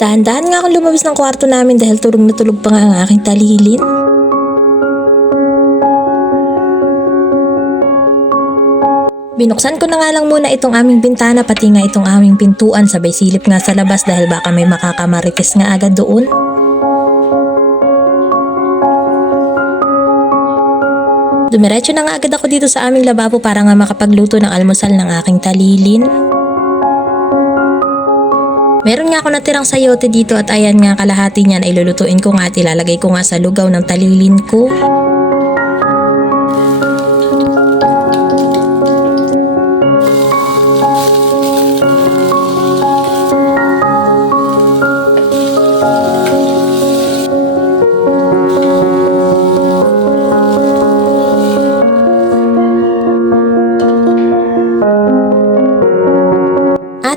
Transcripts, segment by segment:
Dahan-dahan nga akong lumabas ng kwarto namin dahil tulog na tulog pa nga ang aking talilin. Binuksan ko na nga lang muna itong aming bintana pati nga itong aming pintuan, sabay silip nga sa labas dahil baka may makakamarites nga agad doon. Dumiretso na nga agad ako dito sa aming lababo para nga makapagluto ng almusal ng aking talilin. Meron nga ako natirang sayote dito at ayan nga kalahati niyan ay lulutuin ko nga at ilalagay ko nga sa lugaw ng talilin ko.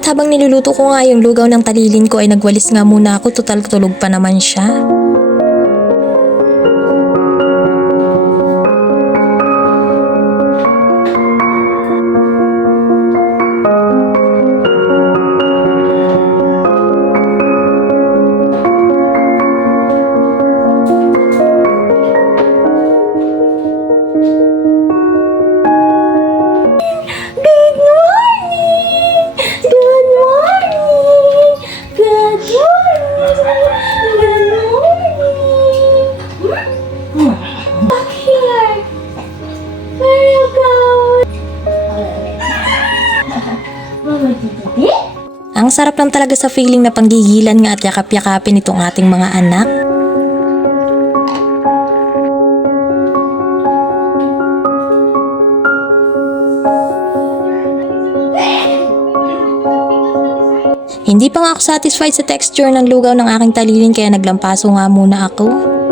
At habang niluluto ko nga yung lugaw ng talilin ko ay nagwalis nga muna ako, total tulog pa naman siya. Ang sarap lang talaga sa feeling na panggigilan nga at yakap-yakapin itong ating mga anak. Hindi pa nga ako satisfied sa texture ng lugaw ng aking talilin kaya naglampaso nga muna ako.